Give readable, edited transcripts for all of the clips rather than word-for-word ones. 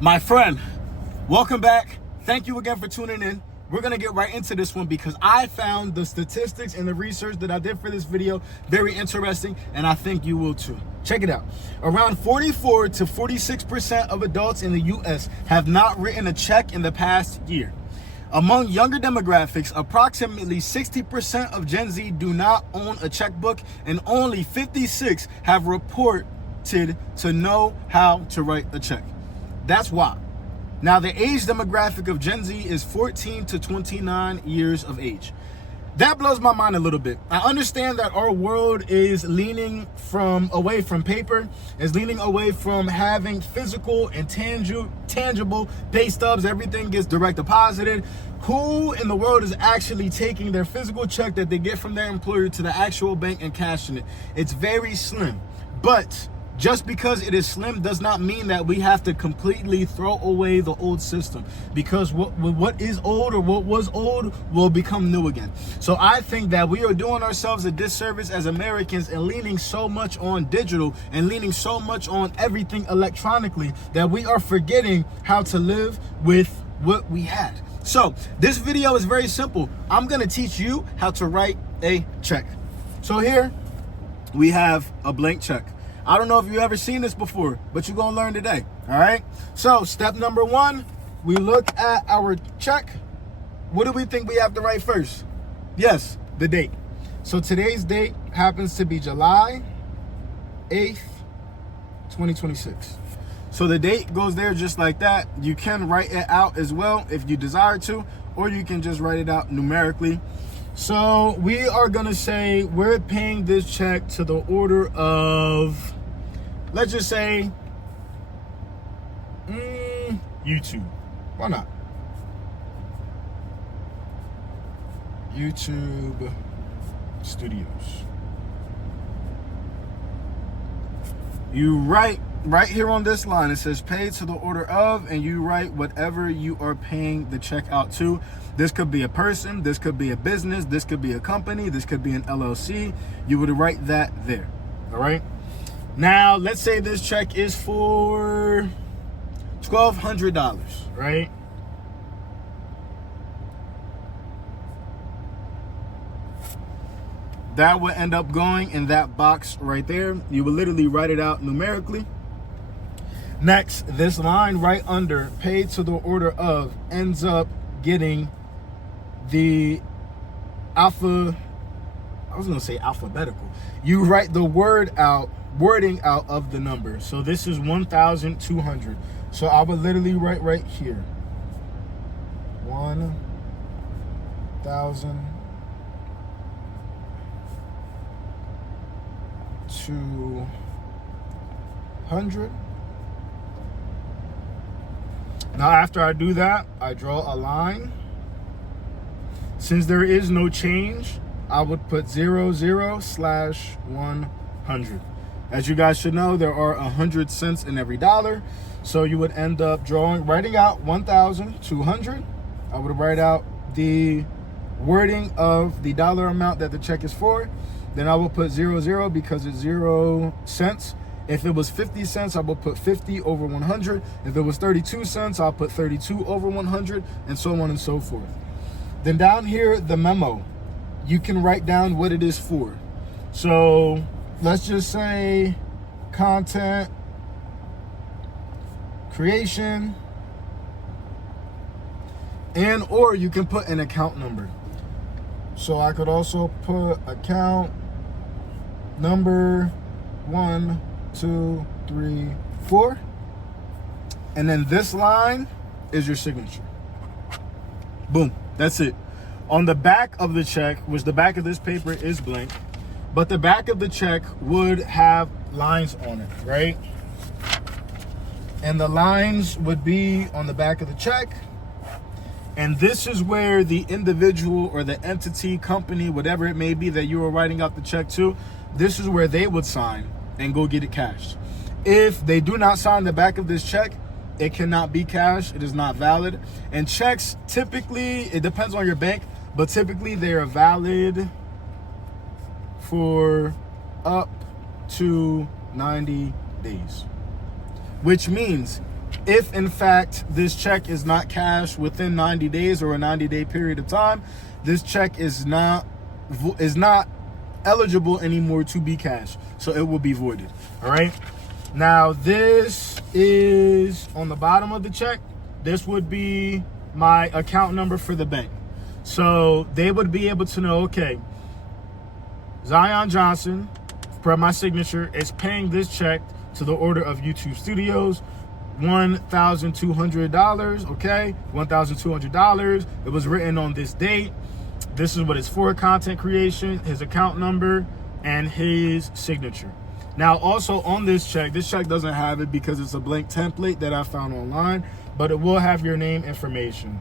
My friend, welcome back. Thank you again for tuning in. We're going to get right into this one because I found the statistics and the research that I did for this video very interesting, and I think you will too. Check it out. Around 44 to 46% of adults in the US have not written a check in the past year. Among younger demographics, approximately 60% of Gen Z do not own a checkbook, and only 56 have reported to know how to write a check. That's why. Now, the age demographic of Gen Z is 14 to 29 years of age. That blows my mind a little bit. I understand that our world is leaning away from paper, is leaning away from having physical and tangible pay stubs. Everything gets direct deposited. Who in the world is actually taking their physical check that they get from their employer to the actual bank and cashing it? It's very slim. But just because it is slim does not mean that we have to completely throw away the old system, because what is old or what was old will become new again. So I think that we are doing ourselves a disservice as Americans and leaning so much on digital and leaning so much on everything electronically that we are forgetting how to live with what we had. So this video is very simple. I'm going to teach you how to write a check. So here we have a blank check. I don't know if you've ever seen this before, but you're going to learn today, all right? So step number one, we look at our check. What do we think we have to write first? Yes, the date. So today's date happens to be July 8th, 2026. So the date goes there just like that. You can write it out as well if you desire to, or you can just write it out numerically. So we are going to say we're paying this check to the order of, let's just say, YouTube. Why not? YouTube Studios. You write right here on this line, it says paid to the order of, and you write whatever you are paying the check out to. This could be a person, this could be a business, this could be a company, this could be an LLC. You would write that there, all right? Now, let's say this check is for $1,200, right? That would end up going in that box right there. You would literally write it out numerically. Next, this line right under paid to the order of ends up getting the alphabetical. You write the wording out of the number. So this is 1,200. So I would literally write right here 1,200. Now, after I do that, I draw a line. Since there is no change, I would put 00/100. As you guys should know, there are 100 cents in every dollar. So you would end up writing out 1,200. I would write out the wording of the dollar amount that the check is for. Then I will put 00 because it's 0 cents. If it was 50 cents, I will put 50 over 100. If it was 32 cents, I'll put 32 over 100, and so on and so forth. Then down here, the memo, you can write down what it is for. So let's just say content creation, and or you can put an account number. So I could also put account number 1, 2, 3, 4. And then this line is your signature. Boom. That's it. On the back of the check, which the back of this paper is blank, but the back of the check would have lines on it, right? And the lines would be on the back of the check. And this is where the individual or the entity, company, whatever it may be that you are writing out the check to, this is where they would sign and go get it cashed. If they do not sign the back of this check, it cannot be cashed. It is not valid. And checks, typically, it depends on your bank, but typically they are valid for up to 90 days. Which means if in fact this check is not cashed within 90 days or a 90-day period of time, this check is not eligible anymore to be cashed. So it will be voided. All right. Now this is on the bottom of the check. This would be my account number for the bank. So they would be able to know, okay, Zion Johnson, per my signature, is paying this check to the order of YouTube Studios, $1,200, okay? $1,200. It was written on this date. This is what it's for: content creation, his account number, and his signature. Now, also on this check doesn't have it because it's a blank template that I found online, but it will have your name information.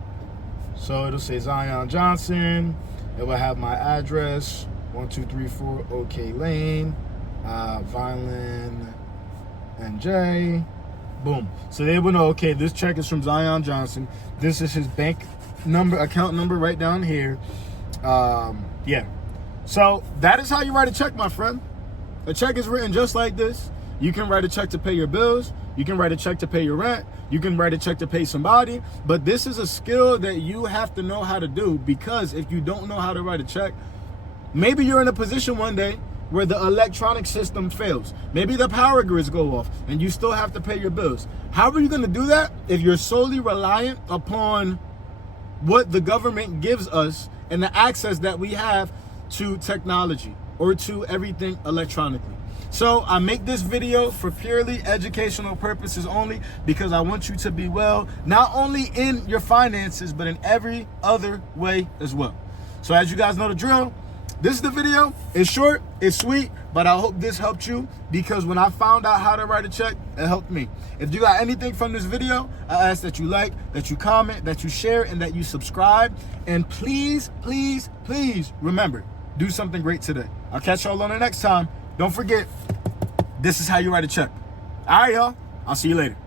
So it'll say Zion Johnson. It will have my address, 1234 OK Lane, Vineland, NJ. Boom. So they will know, okay, this check is from Zion Johnson. This is his bank number, account number right down here. Yeah. So that is how you write a check, my friend. A check is written just like this. You can write a check to pay your bills. You can write a check to pay your rent. You can write a check to pay somebody. But this is a skill that you have to know how to do, because if you don't know how to write a check, maybe you're in a position one day where the electronic system fails. Maybe the power grids go off and you still have to pay your bills. How are you going to do that if you're solely reliant upon what the government gives us and the access that we have to technology or to everything electronically? So I make this video for purely educational purposes only, because I want you to be well, not only in your finances, but in every other way as well. So as you guys know the drill, this is the video. It's short, it's sweet, but I hope this helped you, because when I found out how to write a check, it helped me. If you got anything from this video, I ask that you like, that you comment, that you share, and that you subscribe. And please, please, please remember, do something great today. I'll catch y'all on the next time. Don't forget, this is how you write a check. All right, y'all. I'll see you later.